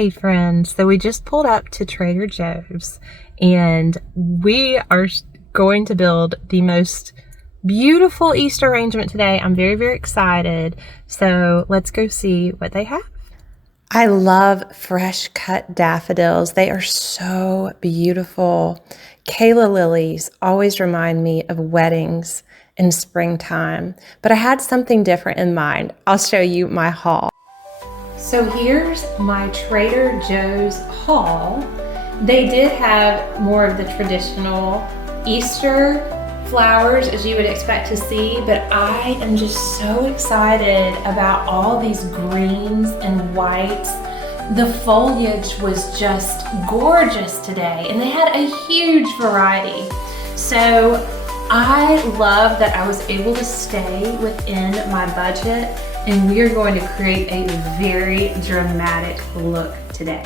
Hey friends, so we just pulled up to Trader Joe's and we are going to build the most beautiful Easter arrangement today. I'm very, very excited. So let's go see what they have. I love fresh cut daffodils. They are so beautiful. Kayla lilies always remind me of weddings in springtime, but I had something different in mind. I'll show you my haul. So here's my Trader Joe's haul. They did have more of the traditional Easter flowers as you would expect to see, but I am just so excited about all these greens and whites. The foliage was just gorgeous today and they had a huge variety. So I love that I was able to stay within my budget, and we are going to create a very dramatic look today.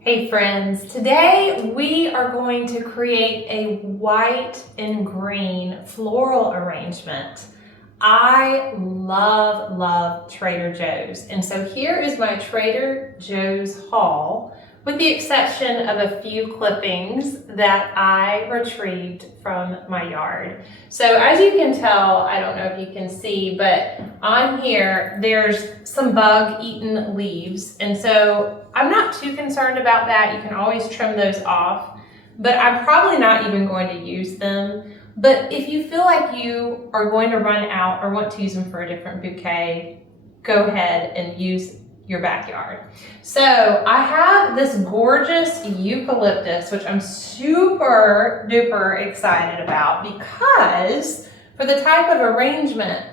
Hey friends, today we are going to create a white and green floral arrangement. I love Trader Joe's, and so here is my Trader Joe's haul, with the exception of a few clippings that I retrieved from my yard. So as you can tell, I don't know if you can see, but on here there's some bug-eaten leaves, and so I'm not too concerned about that. You can always trim those off, but I'm probably not even going to use them. But if you feel like you are going to run out or want to use them for a different bouquet, go ahead and use your backyard. So I have this gorgeous eucalyptus, which I'm super duper excited about, because for the type of arrangement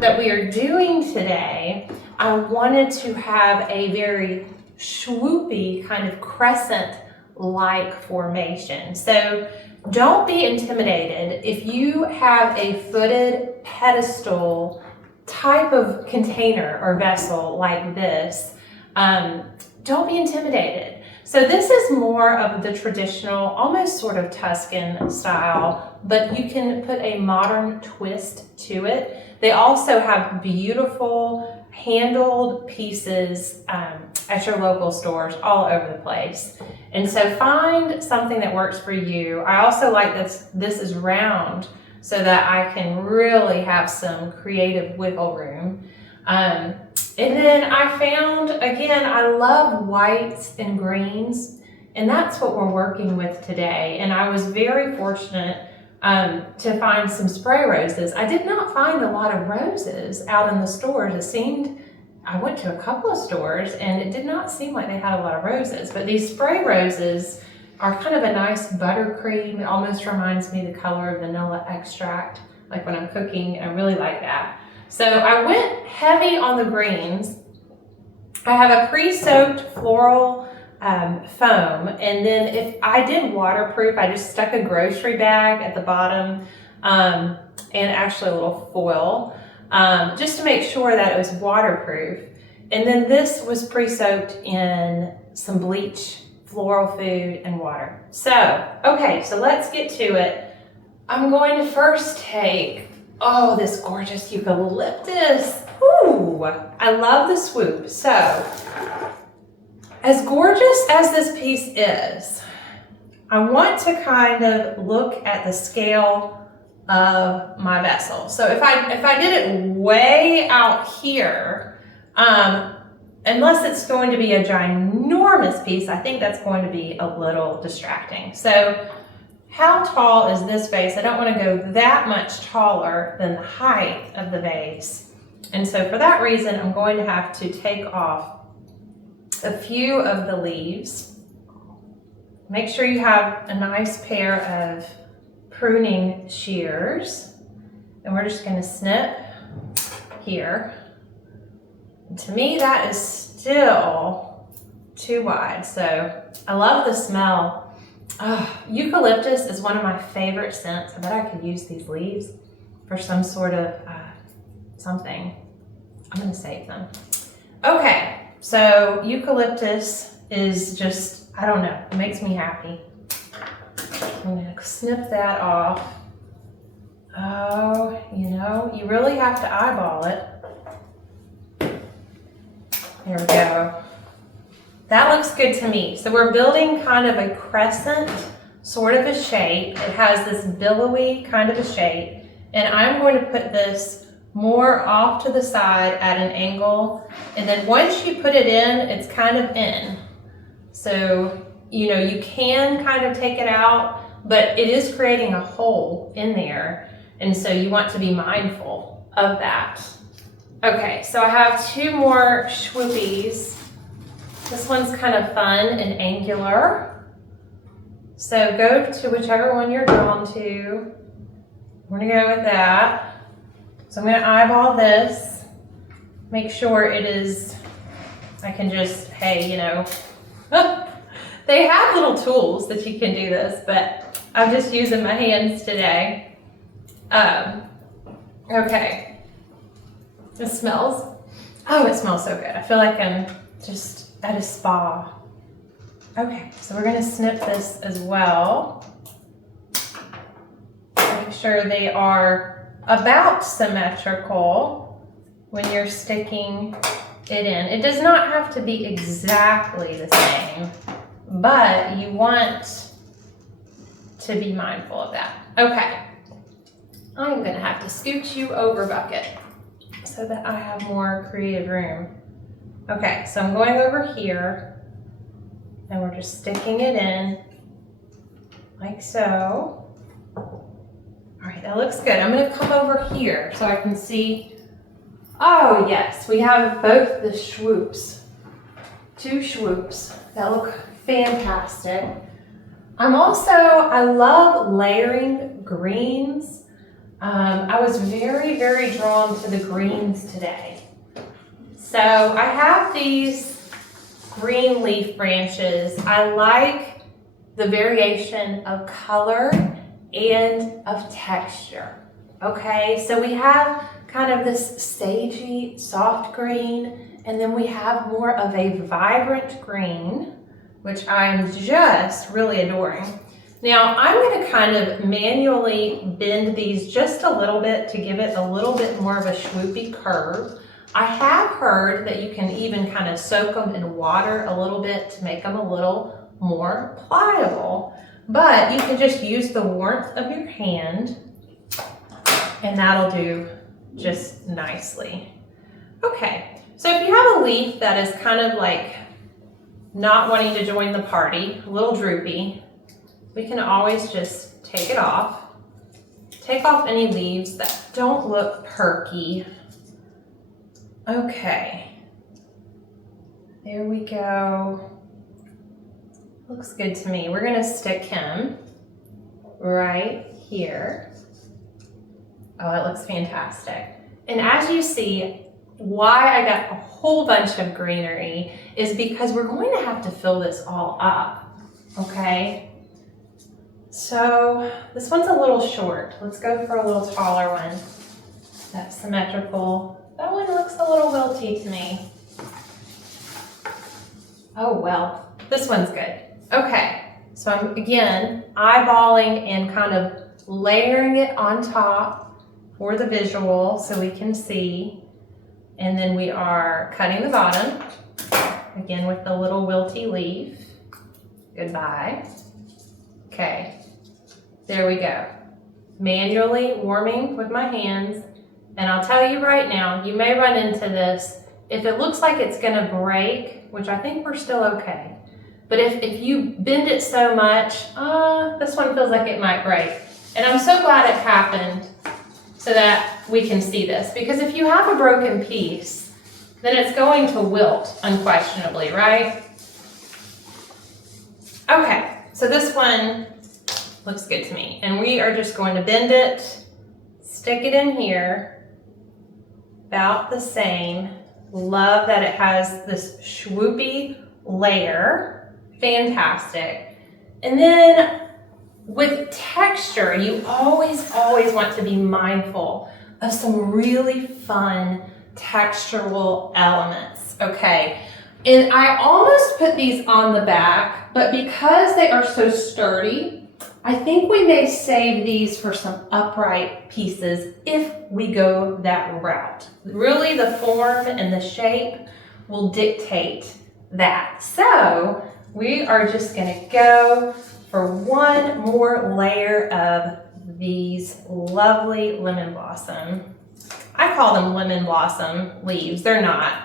that we are doing today, I wanted to have a very swoopy kind of crescent-like formation. So don't be intimidated if you have a footed pedestal type of container or vessel like this. Don't be intimidated. So this is more of the traditional, almost sort of Tuscan style, but you can put a modern twist to it. They also have beautiful handled pieces at your local stores all over the place. And so find something that works for you. I also like this is round, so that I can really have some creative wiggle room. And then I found, again, I love whites and greens, and that's what we're working with today. And I was very fortunate to find some spray roses. I did not find a lot of roses out in the stores. It seemed, I went to a couple of stores and it did not seem like they had a lot of roses, but these spray roses are kind of a nice buttercream. It almost reminds me of the color of vanilla extract, like when I'm cooking. I really like that. So I went heavy on the greens. I have a pre-soaked floral foam, and then if I did waterproof, I just stuck a grocery bag at the bottom and actually a little foil just to make sure that it was waterproof. And then this was pre-soaked in some bleach, floral food, and water. So, okay, so let's get to it. I'm going to first take, this gorgeous eucalyptus. Ooh, I love the swoop. So, as gorgeous as this piece is, I want to kind of look at the scale of my vessel. So if I did it way out here, unless it's going to be a ginormous piece, I think that's going to be a little distracting. So how tall is this vase? I don't want to go that much taller than the height of the vase. And so for that reason, I'm going to have to take off a few of the leaves. Make sure you have a nice pair of pruning shears. And we're just going to snip here. And to me, that is still too wide. So I love the smell. Eucalyptus is one of my favorite scents. I bet I could use these leaves for some sort of something. I'm going to save them. Okay, so eucalyptus is just, I don't know, it makes me happy. I'm going to snip that off. Oh, you know, you really have to eyeball it. There we go. That looks good to me. So we're building kind of a crescent sort of a shape. It has this billowy kind of a shape. And I'm going to put this more off to the side at an angle. And then once you put it in, it's kind of in. So, you know, you can kind of take it out, but it is creating a hole in there. And so you want to be mindful of that. Okay, so I have two more swoopies. This one's kind of fun and angular. So go to whichever one you're drawn to. We're gonna go with that. So I'm gonna eyeball this. Make sure it is, I can just, hey, you know, they have little tools that you can do this, but I'm just using my hands today. Okay. It smells, oh, it smells so good. I feel like I'm just at a spa. Okay, so we're gonna snip this as well. Make sure they are about symmetrical when you're sticking it in. It does not have to be exactly the same, but you want to be mindful of that. Okay, I'm gonna have to scoot you over, bucket, so that I have more creative room. Okay, so I'm going over here and we're just sticking it in like so. All right, that looks good. I'm gonna come over here so I can see. Oh yes, we have both the swoops. Two swoops that look fantastic. I love layering greens. I was very, very drawn to the greens today. So I have these green leaf branches. I like the variation of color and of texture. Okay, so we have kind of this sagey, soft green, and then we have more of a vibrant green, which I'm just really adoring. Now I'm going to kind of manually bend these just a little bit to give it a little bit more of a swoopy curve. I have heard that you can even kind of soak them in water a little bit to make them a little more pliable, but you can just use the warmth of your hand and that'll do just nicely. Okay, so if you have a leaf that is kind of like not wanting to join the party, a little droopy, we can always just take it off. Take off any leaves that don't look perky. Okay, there we go. Looks good to me. We're gonna stick him right here. Oh, it looks fantastic. And as you see, why I got a whole bunch of greenery is because we're going to have to fill this all up, okay? So this one's a little short. Let's go for a little taller one. That's symmetrical. That one looks a little wilty to me. Oh well, this one's good. Okay, so I'm again eyeballing and kind of layering it on top for the visual so we can see. And then we are cutting the bottom, again with the little wilty leaf. Goodbye. Okay, there we go. Manually warming with my hands. And I'll tell you right now, you may run into this. If it looks like it's gonna break, which I think we're still okay, but if you bend it so much, this one feels like it might break. And I'm so glad it happened so that we can see this. Because if you have a broken piece, then it's going to wilt unquestionably, right? Okay, so this one looks good to me. And we are just going to bend it, stick it in here, about the same. Love that it has this swoopy layer. Fantastic. And then with texture, you always want to be mindful of some really fun textural elements, okay? And I almost put these on the back, but because they are so sturdy, I think we may save these for some upright pieces if we go that route. Really the form and the shape will dictate that. So we are just gonna go for one more layer of these lovely lemon blossom. I call them lemon blossom leaves. They're not.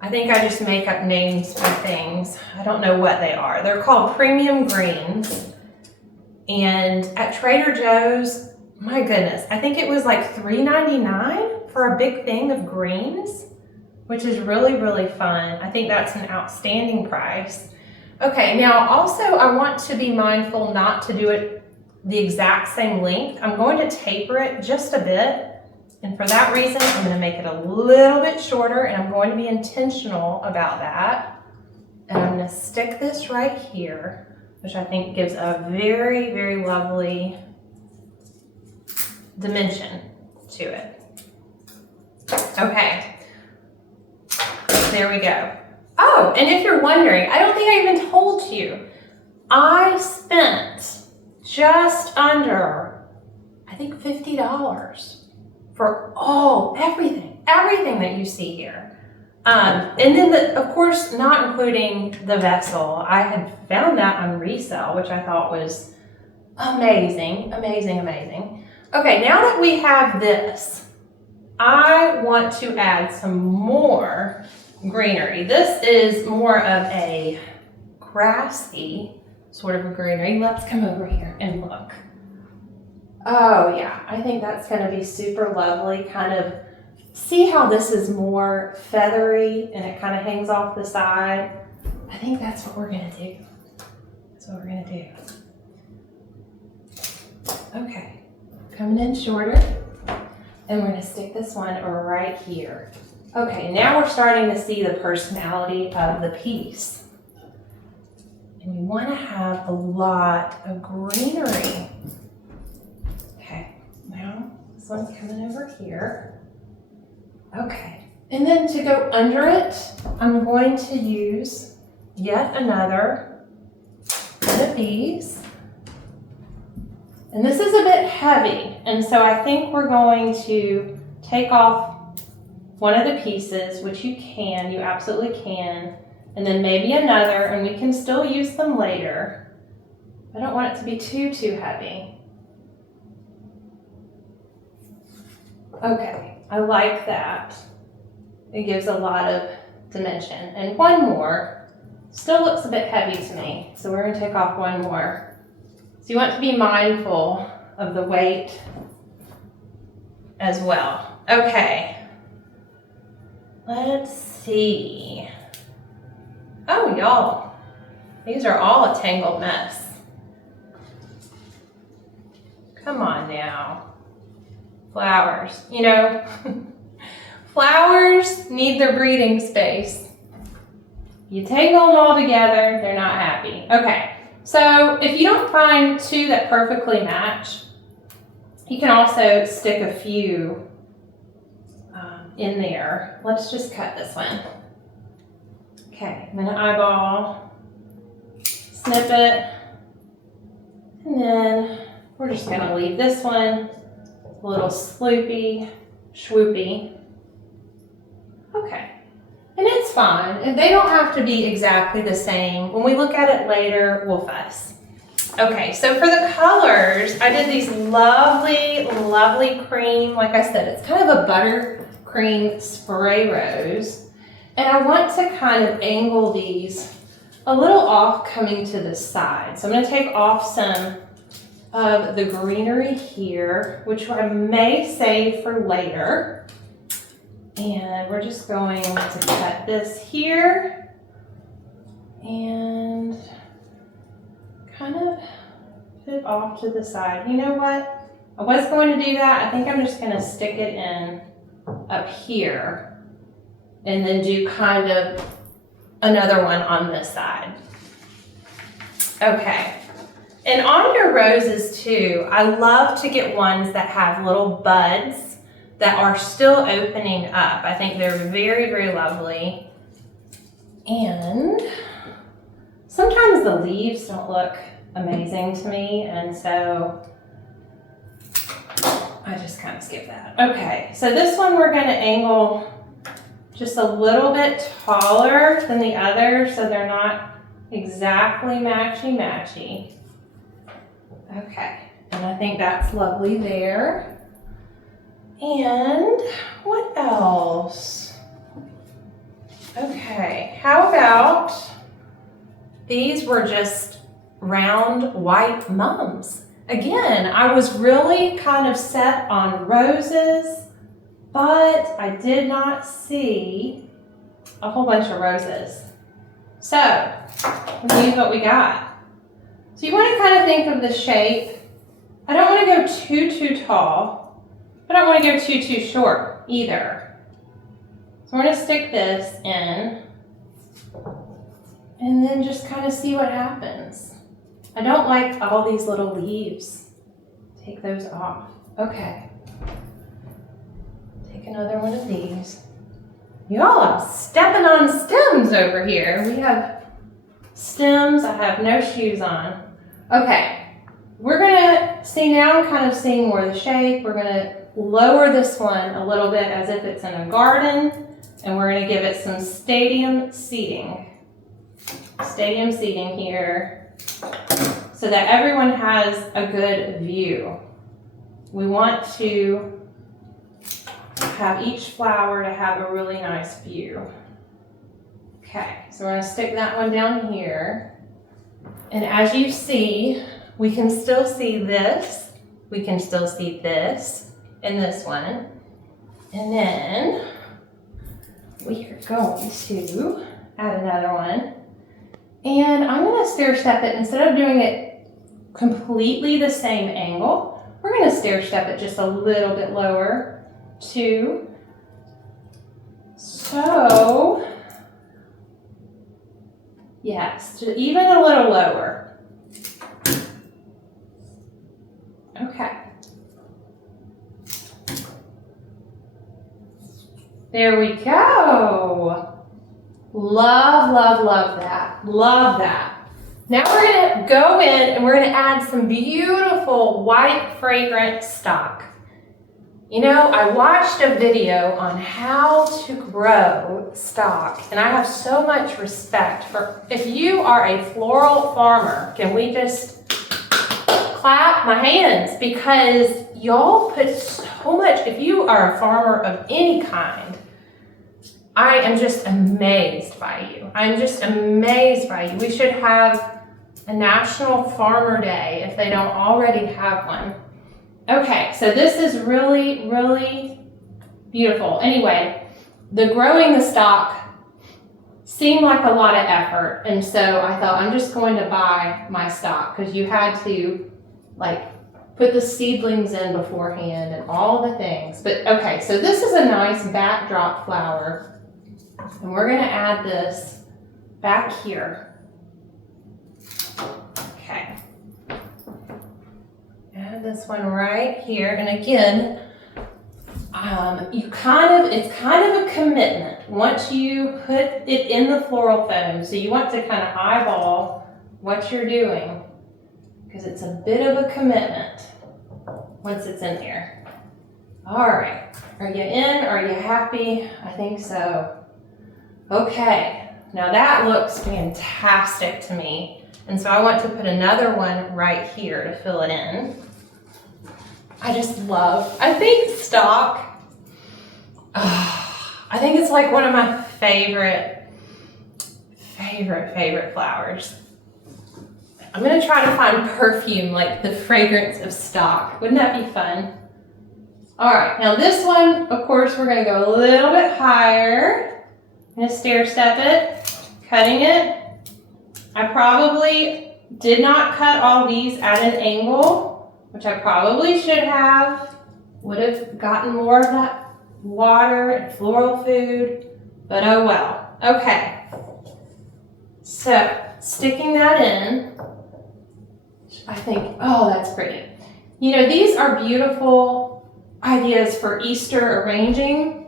I think I just make up names for things. I don't know what they are. They're called premium greens. And at Trader Joe's, my goodness, I think it was like $3.99 for a big thing of greens, which is really, really fun. I think that's an outstanding price. Okay, now also I want to be mindful not to do it the exact same length. I'm going to taper it just a bit. And for that reason, I'm going to make it a little bit shorter, and I'm going to be intentional about that. And I'm going to stick this right here, which I think gives a very, very lovely dimension to it. Okay, there we go. Oh, and if you're wondering, I don't think I even told you, I spent just under, I think $50 for everything that you see here. And then, of course, not including the vessel. I had found that on resale, which I thought was amazing, amazing, amazing. Okay, now that we have this, I want to add some more greenery. This is more of a grassy sort of a greenery. Let's come over here and look. Oh yeah, I think that's going to be super lovely. Kind of see how this is more feathery and it kind of hangs off the side. I think that's what we're going to do. That's what we're going to do. Okay, coming in shorter, and we're going to stick this one right here. Okay, now we're starting to see the personality of the piece. And we want to have a lot of greenery. Okay, now this one's coming over here. Okay, and then to go under it, I'm going to use yet another one of these. And this is a bit heavy, and so I think we're going to take off one of the pieces, which you absolutely can, and then maybe another, and we can still use them later. I don't want it to be too heavy. Okay, I like that. It gives a lot of dimension. And one more, still looks a bit heavy to me, so we're gonna take off one more. So you want to be mindful of the weight as well. Okay, let's see. Oh, y'all, these are all a tangled mess. Come on now. Flowers, you know, flowers need their breathing space. You tangle them all together, they're not happy. Okay, so if you don't find two that perfectly match, you can also stick a few in there. Let's just cut this one. Okay, I'm gonna eyeball, snip it, and then we're just gonna leave this one a little swoopy. Okay, and it's fine. And they don't have to be exactly the same. When we look at it later, we'll fuss. Okay, so for the colors, I did these lovely, lovely cream. Like I said, it's kind of a buttercream spray rose. And I want to kind of angle these a little off coming to the side. So I'm gonna take off some of the greenery here, which I may save for later. And we're just going to cut this here and kind of put it off to the side. You know what? I was going to do that. I think I'm just gonna stick it in up here and then do kind of another one on this side. Okay. And on your roses too, I love to get ones that have little buds that are still opening up. I think they're very, very lovely. And sometimes the leaves don't look amazing to me, and so I just kind of skip that. Okay, so this one we're gonna angle just a little bit taller than the other so they're not exactly matchy-matchy. Okay, and I think that's lovely there. And what else? Okay, how about these were just round white mums. Again, I was really kind of set on roses, but I did not see a whole bunch of roses. So, here's what we got. So you want to kind of think of the shape. I don't want to go too tall, but I don't want to go too short either. So we're going to stick this in and then just kind of see what happens. I don't like all these little leaves. Take those off. Okay. Take another one of these. Y'all are stepping on stems over here. We have stems. I have no shoes on. Okay. We're gonna see now, I'm kind of seeing more of the shape. We're gonna lower this one a little bit as if it's in a garden, and we're gonna give it some stadium seating. Stadium seating here, so that everyone has a good view. We want to have each flower to have a really nice view. Okay, so we're going to stick that one down here. And as you see, we can still see this, we can still see this, and this one. And then we are going to add another one. And I'm going to stair step it. Instead of doing it completely the same angle, we're going to stair step it just a little bit lower too. So, yes, even a little lower. Okay. There we go. Love that. Love that. Now we're going to go in and we're going to add some beautiful white fragrant stock. You know, I watched a video on how to grow stock, and I have so much respect for, if you are a floral farmer, can we just clap my hands, because y'all put so much, if you are a farmer of any kind, I am just amazed by you. I'm just amazed by you. We should have a National Farmer Day if they don't already have one. Okay, so this is really, really beautiful. Anyway, the growing the stock seemed like a lot of effort, and so I thought I'm just going to buy my stock, because you had to like put the seedlings in beforehand and all the things. But okay, so this is a nice backdrop flower. And we're going to add this back here. Okay. Add this one right here. And again, it's kind of a commitment once you put it in the floral foam. So you want to kind of eyeball what you're doing, because it's a bit of a commitment once it's in here. All right. Are you in? Are you happy? I think so. Okay, now that looks fantastic to me. And so I want to put another one right here to fill it in. I think stock, I think it's like one of my favorite flowers. I'm gonna try to find perfume, like the fragrance of stock. Wouldn't that be fun? All right, now this one, of course, we're gonna go a little bit higher. I'm going to stair step it, cutting it. I probably did not cut all these at an angle, which I probably should have. Would have gotten more of that water and floral food, but oh well. Okay, so sticking that in, I think, oh, that's pretty. You know, these are beautiful ideas for Easter arranging.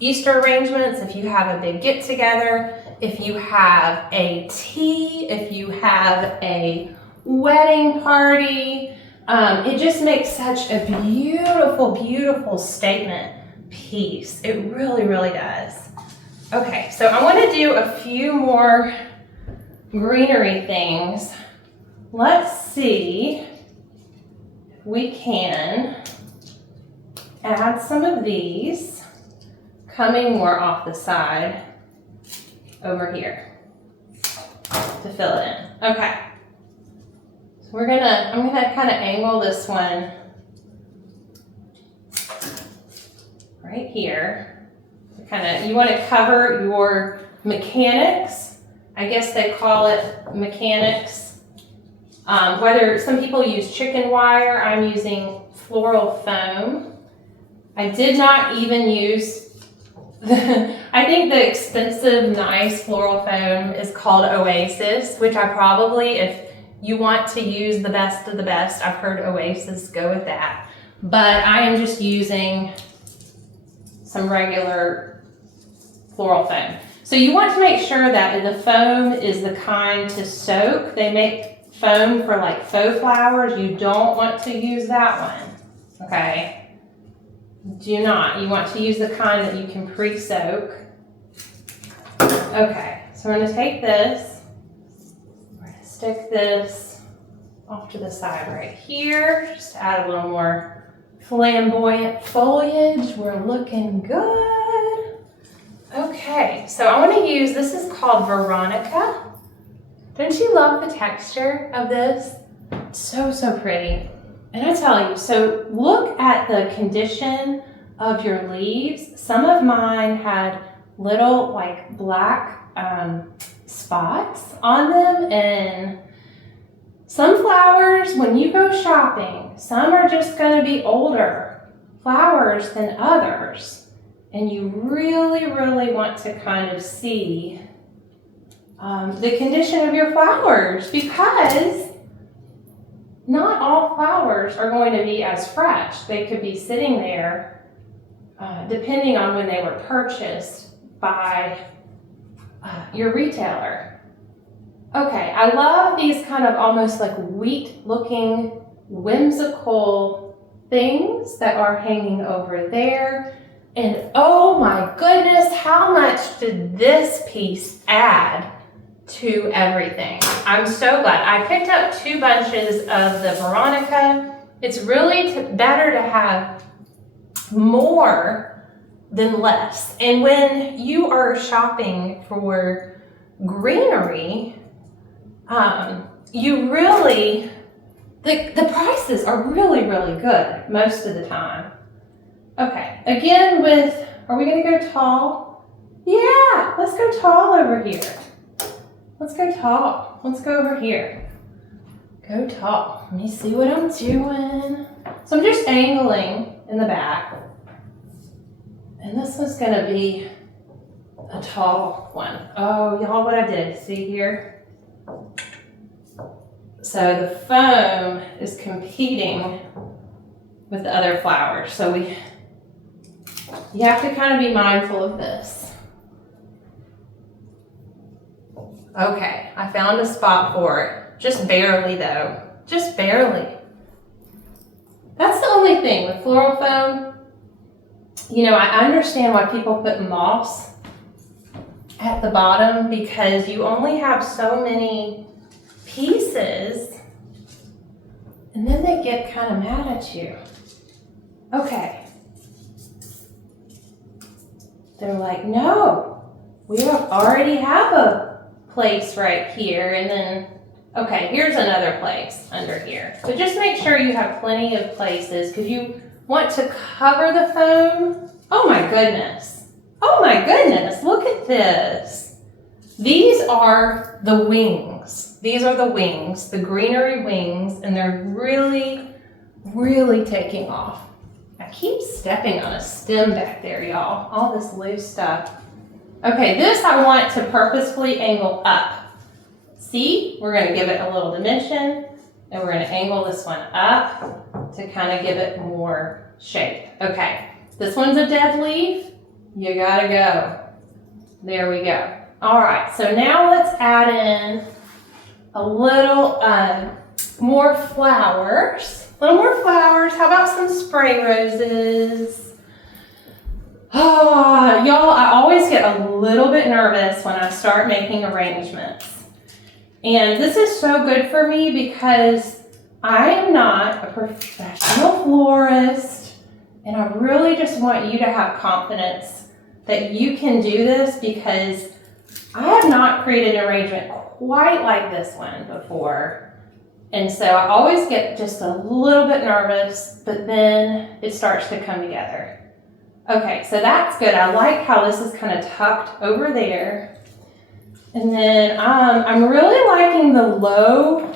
Easter arrangements, if you have a big get-together, if you have a tea, if you have a wedding party, it just makes such a beautiful, beautiful statement peace. It really, really does. Okay, so I want to do a few more greenery things. Let's see if we can add some of these coming more off the side over here to fill it in. Okay. So I'm gonna kind of angle this one right here. You want to cover your mechanics. I guess they call it mechanics. Whether some people use chicken wire, I'm using floral foam. I did not even use I think the expensive, nice floral foam is called Oasis, which I probably, if you want to use the best of the best, I've heard Oasis, go with that. But I am just using some regular floral foam. So you want to make sure that the foam is the kind to soak. They make foam for like faux flowers. You don't want to use that one, okay? Do not. You want to use the kind that you can pre-soak. Okay, so we're going to take this. We're going to stick this off to the side right here. Just add a little more flamboyant foliage. We're looking good. Okay, so I want to use, this is called Veronica. Don't you love the texture of this? It's so, so pretty. And I tell you, so look at the condition of your leaves. Some of mine had little like black spots on them, and some flowers, when you go shopping, some are just going to be older flowers than others. And you really, really want to kind of see the condition of your flowers, because not all flowers are going to be as fresh. They could be sitting there depending on when they were purchased by your retailer. Okay, I love these kind of almost like wheat looking whimsical things that are hanging over there. And oh my goodness, how much did this piece add to everything? I'm so glad. I picked up 2 bunches of the Veronica. It's really better to have more than less. And when you are shopping for greenery, you really, the prices are really, really good most of the time. Okay, again are we gonna go tall? Yeah, let's go tall over here. Let's go tall. Let's go over here. Go tall. Let me see what I'm doing. So I'm just angling in the back. And this one's gonna be a tall one. Oh, y'all, what I did, see here? So the foam is competing with the other flowers. So you have to kind of be mindful of this. Okay, I found a spot for it. Just barely though, just barely. That's the only thing with floral foam. You know, I understand why people put moss at the bottom, because you only have so many pieces and then they get kind of mad at you. Okay. They're like, no, we already have a place right here, and then, okay, here's another place under here. So just make sure you have plenty of places, because you want to cover the foam. Oh my goodness. Oh my goodness, look at this. These are the wings. These are the wings, the greenery wings, and they're really, really taking off. I keep stepping on a stem back there, y'all. All this loose stuff. Okay, this I want to purposefully angle up. See, we're going to give it a little dimension, and we're going to angle this one up to kind of give it more shape. Okay, this one's a dead leaf. You gotta go. There we go. All right, so now let's add in a little more flowers. A little more flowers. How about some spray roses? Y'all, I always get a little bit nervous when I start making arrangements. And this is so good for me because I am not a professional florist, and I really just want you to have confidence that you can do this because I have not created an arrangement quite like this one before. And so I always get just a little bit nervous, but then it starts to come together. Okay, so that's good. I like how this is kind of tucked over there. And then I'm really liking the low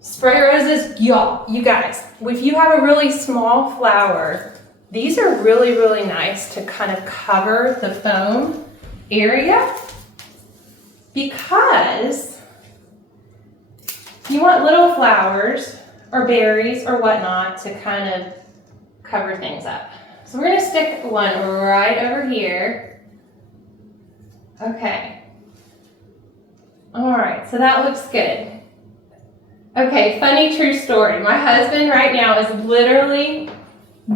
spray roses. Y'all, you guys, if you have a really small flower, these are really, really nice to kind of cover the foam area because you want little flowers or berries or whatnot to kind of cover things up. So we're gonna stick one right over here. Okay. All right, so that looks good. Okay, funny true story. My husband right now is literally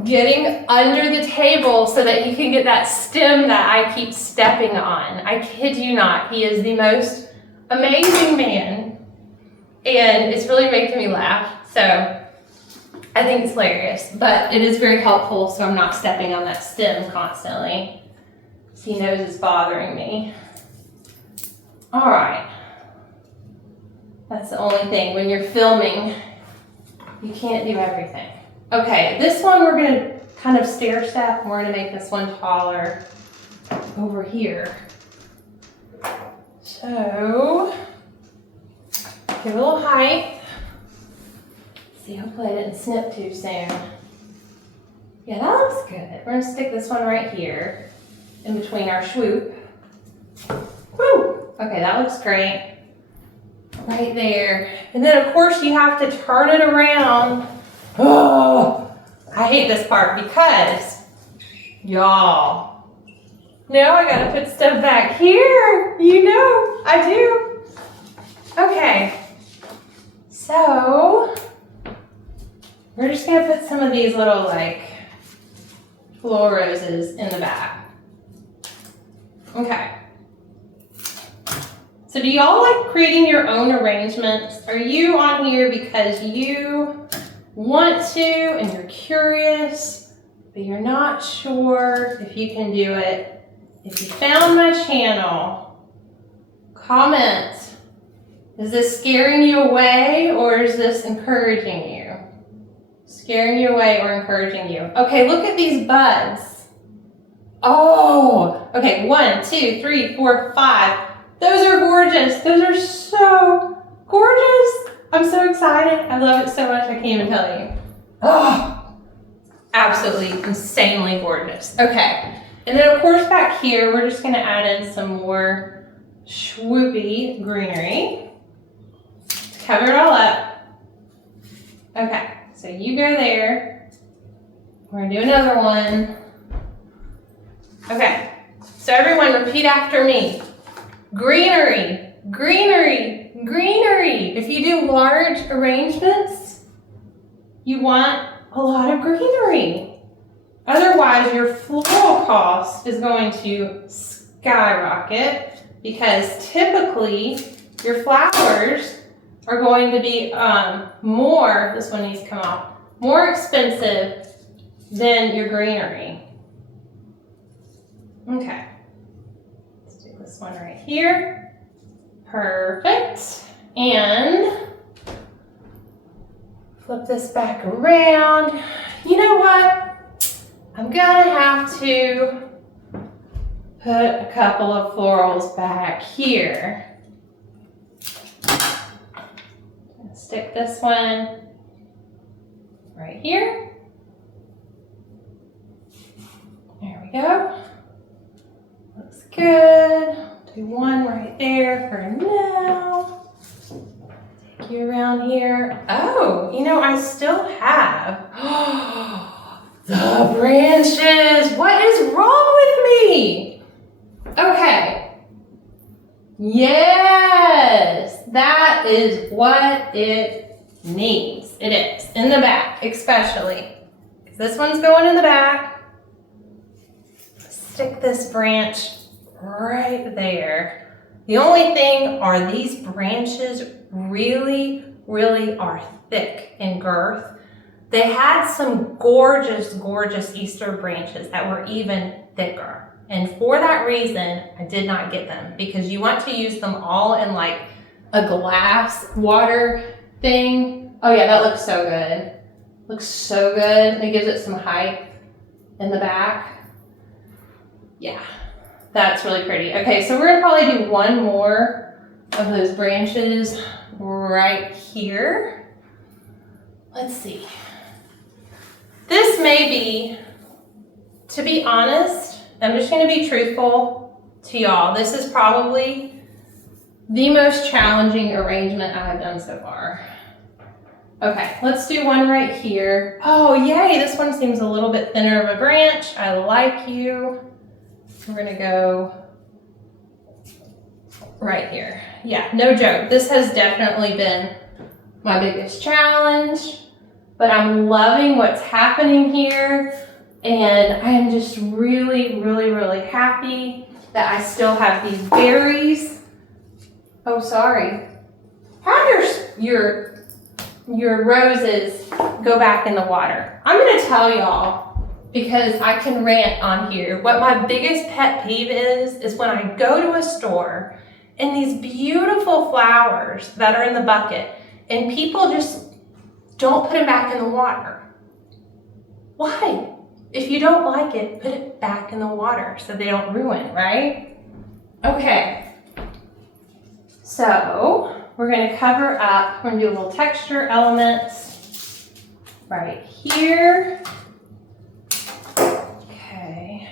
getting under the table so that he can get that stem that I keep stepping on. I kid you not, he is the most amazing man, and it's really making me laugh. So I think it's hilarious, but it is very helpful so I'm not stepping on that stem constantly. He knows it's bothering me. All right. That's the only thing. When you're filming, you can't do everything. Okay, this one we're gonna kind of stair step. We're gonna make this one taller over here. So, give it a little height. See, hopefully I didn't snip too soon. Yeah, that looks good. We're gonna stick this one right here in between our swoop. Woo! Okay, that looks great. Right there. And then of course you have to turn it around. Oh, I hate this part because, y'all, now I gotta put stuff back here. You know, I do. Okay, so we're just gonna put some of these little like floral roses in the back. Okay. So do y'all like creating your own arrangements? Are you on here because you want to and you're curious, but you're not sure if you can do it? If you found my channel, comment. Is this scaring you away or is this encouraging you? Scaring you away or encouraging you? Okay, look at these buds. Oh, okay, 1, 2, 3, 4, 5. Those are gorgeous. Those are so gorgeous. I'm so excited. I love it so much. I can't even tell you. Oh, absolutely insanely gorgeous. Okay. And then of course back here, we're just going to add in some more swoopy greenery to cover it all up. Okay. So you go there. We're going to do another one. Okay. So everyone repeat after me. Greenery, greenery, greenery. If you do large arrangements, you want a lot of greenery. Otherwise, your floral cost is going to skyrocket because typically your flowers are going to be this one needs to come off, more expensive than your greenery. Okay. This one right here. Perfect. And flip this back around. You know what? I'm gonna have to put a couple of florals back here. Stick this one right here. There we go. Looks good. Do one right there for now. Take you around here. Oh, you know, I still have the branches. What is wrong with me? Okay. Yes, that is what it needs. It is, in the back especially. This one's going in the back. stick this branch right there. The only thing are these branches really are thick in girth. They had some gorgeous Easter branches that were even thicker. And for that reason, I did not get them, because you want to use them all in like a glass water thing. Oh yeah, that looks so good. Looks so good. It gives it some height in the back. Yeah, that's really pretty. Okay, so we're gonna probably do one more of those branches right here. Let's see. This may be, to be honest, I'm just gonna be truthful to y'all. This is probably the most challenging arrangement I have done so far. Okay, let's do one right here. Oh, yay, this one seems a little bit thinner of a branch. I like you. We're gonna go right here. Yeah, no joke. This has definitely been my biggest challenge, but I'm loving what's happening here. And I am just really happy that I still have these berries. Oh, sorry. How your roses go back in the water? I'm gonna tell y'all, because I can rant on here. What my biggest pet peeve is when I go to a store and these beautiful flowers that are in the bucket and people just don't put them back in the water. Why? If you don't like it, put it back in the water so they don't ruin, right? Okay, so we're gonna cover up, we're gonna do a little texture elements right here. Okay,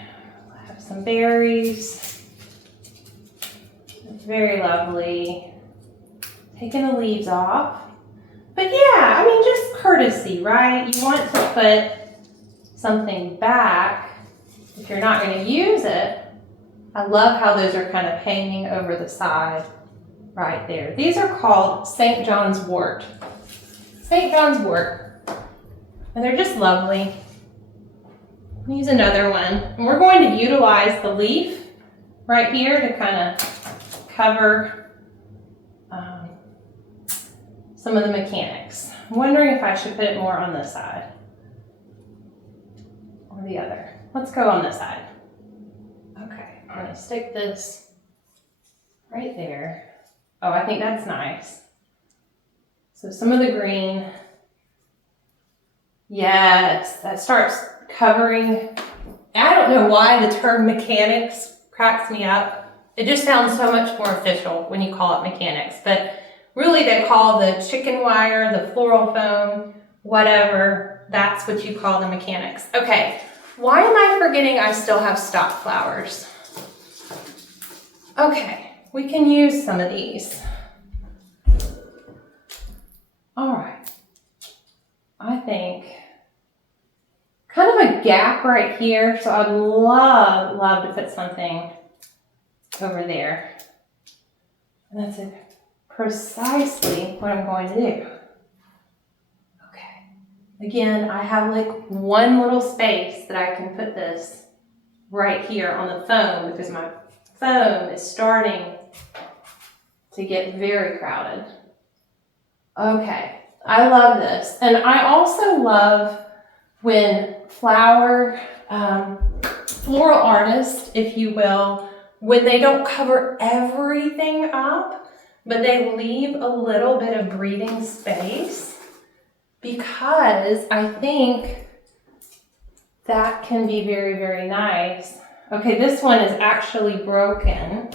we'll have some berries. Very lovely. Taking the leaves off. But yeah, I mean, just courtesy, right? You want to put something back if you're not going to use it. I love how those are kind of hanging over the side right there. These are called St. John's wort. St. John's wort. And they're just lovely. Use another one. And we're going to utilize the leaf right here to kind of cover some of the mechanics. I'm wondering if I should put it more on this side or the other. Let's go on this side. Okay, I'm gonna stick this right there. Oh, I think that's nice. So some of the green. Yes, that starts covering. I don't know why the term mechanics cracks me up. It just sounds so much more official when you call it mechanics, but really they call the chicken wire, the floral foam, whatever, that's what you call the mechanics. Okay, why am I forgetting I still have stock flowers? Okay, we can use some of these. All right, I think kind of a gap right here, so I'd love to put something over there. And that's it. Precisely what I'm going to do. Okay. Again, I have like one little space that I can put this right here on the foam, because my foam is starting to get very crowded. Okay. I love this. And I also love when floral artists, if you will, when they don't cover everything up, but they leave a little bit of breathing space, because I think that can be very nice. Okay, this one is actually broken.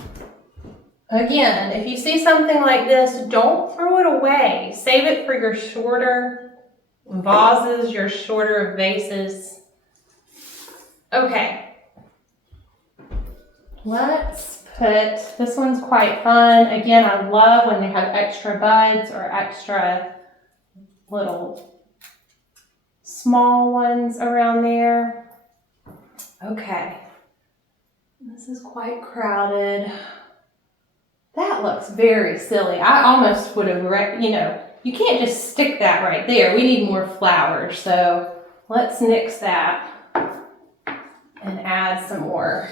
Again, if you see something like this, don't throw it away. Save it for your shorter vases, your shorter vases. Okay. Let's put, this one's quite fun. Again, I love when they have extra buds or extra little small ones around there. Okay. This is quite crowded. That looks very silly. I almost would have, you can't just stick that right there. We need more flowers. So let's nix that. and add some more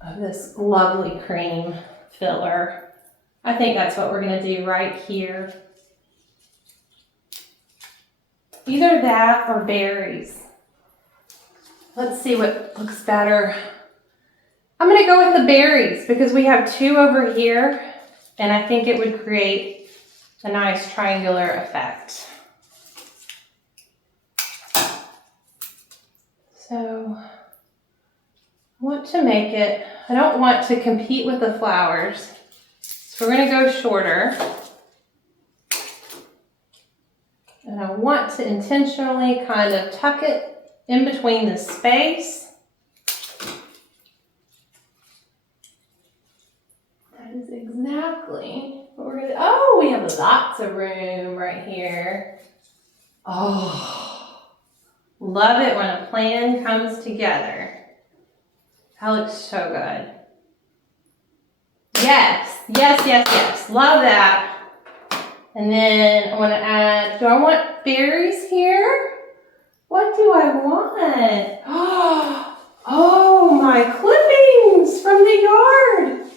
of this lovely cream filler. I think that's what we're going to do right here. Either that or berries. Let's see what looks better. I'm going to go with the berries because we have two over here, and I think it would create a nice triangular effect. So I want to make it, I don't want to compete with the flowers, so we're going to go shorter. And I want to intentionally kind of tuck it in between the space. That is exactly what we're gonna, oh, we have lots of room right here. Oh, love it when a plan comes together. That looks so good. Yes, yes, yes, yes, love that. And then I want to add, do I want berries here? What do I want? Oh, my clippings from the yard.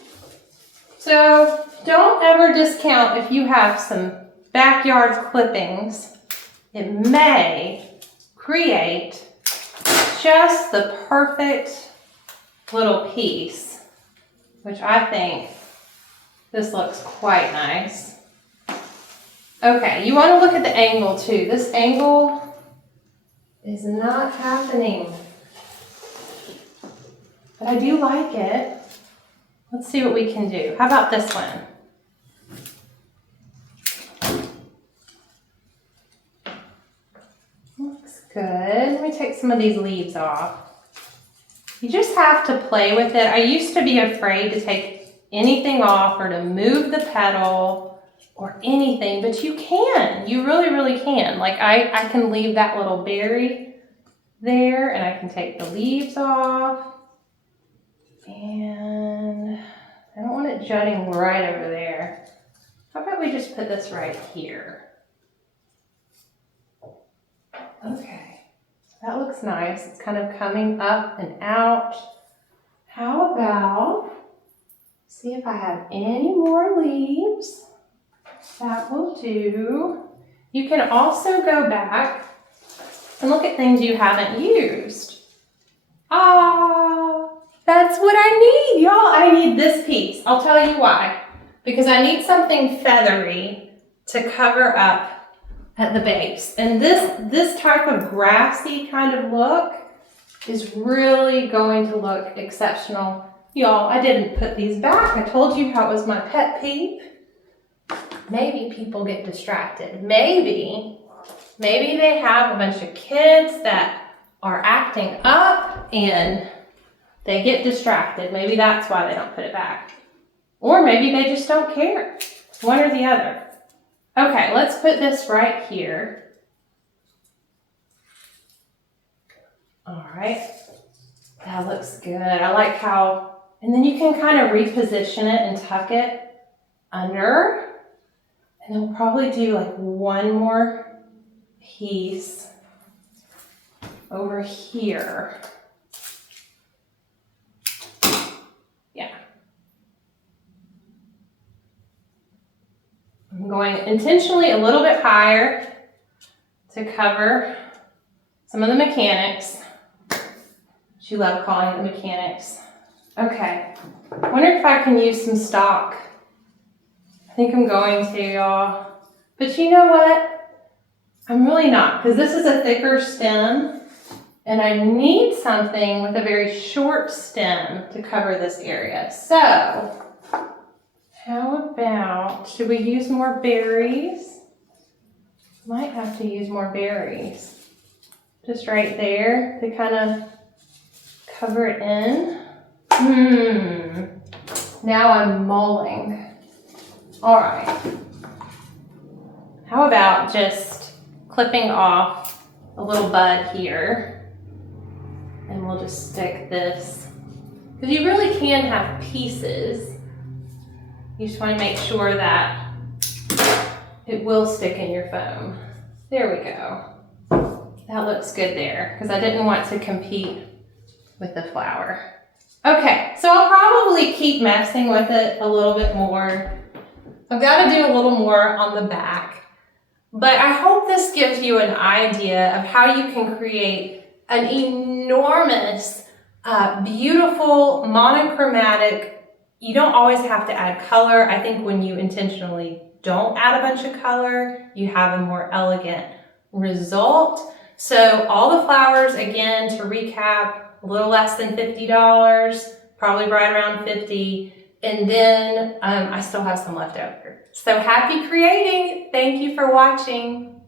So don't ever discount if you have some backyard clippings. It may create just the perfect little piece, which I think this looks quite nice. Okay, you want to look at the angle too. This angle is not happening, but I do like it. Let's see what we can do. How about this one? Looks good. Let me take some of these leaves off. You just have to play with it. I used to be afraid to take anything off or to move the petal or anything, but you can. You really, really can. Like I can leave that little berry there, and I can take the leaves off. And I don't want it jutting right over there. How about we just put this right here? Okay, that looks nice. It's kind of coming up and out. How about, see if I have any more leaves. That will do. You can also go back and look at things you haven't used. Ah, that's what I need, y'all. I need this piece. I'll tell you why. Because I need something feathery to cover up at the base. And this type of grassy kind of look is really going to look exceptional. Y'all, I didn't put these back. I told you how it was my pet peeve. Maybe people get distracted. Maybe they have a bunch of kids that are acting up and they get distracted. Maybe that's why they don't put it back. Or maybe they just don't care. One or the other. Okay, let's put this right here. All right, that looks good. I like how, and then you can kind of reposition it and tuck it under. And then we'll probably do like one more piece over here. Yeah. I'm going intentionally a little bit higher to cover some of the mechanics. She loved calling it the mechanics. Okay, I wonder if I can use some stock. I think I'm going to, y'all. But you know what? I'm really not, because this is a thicker stem, and I need something with a very short stem to cover this area. So, how about, should we use more berries? Might have to use more berries. Just right there to kind of cover it in. Now I'm mulling. All right. How about just clipping off a little bud here, and we'll just stick this, because you really can have pieces. You just want to make sure that it will stick in your foam. There we go. That looks good there because I didn't want to compete with the flower. Okay, so I'll probably keep messing with it a little bit more. I've got to do a little more on the back, but I hope this gives you an idea of how you can create an enormous, beautiful, monochromatic. You don't always have to add color. I think when you intentionally don't add a bunch of color, you have a more elegant result. So all the flowers, again, to recap, a little less than $50, probably right around 50. And then I still have some left over. So happy creating. Thank you for watching.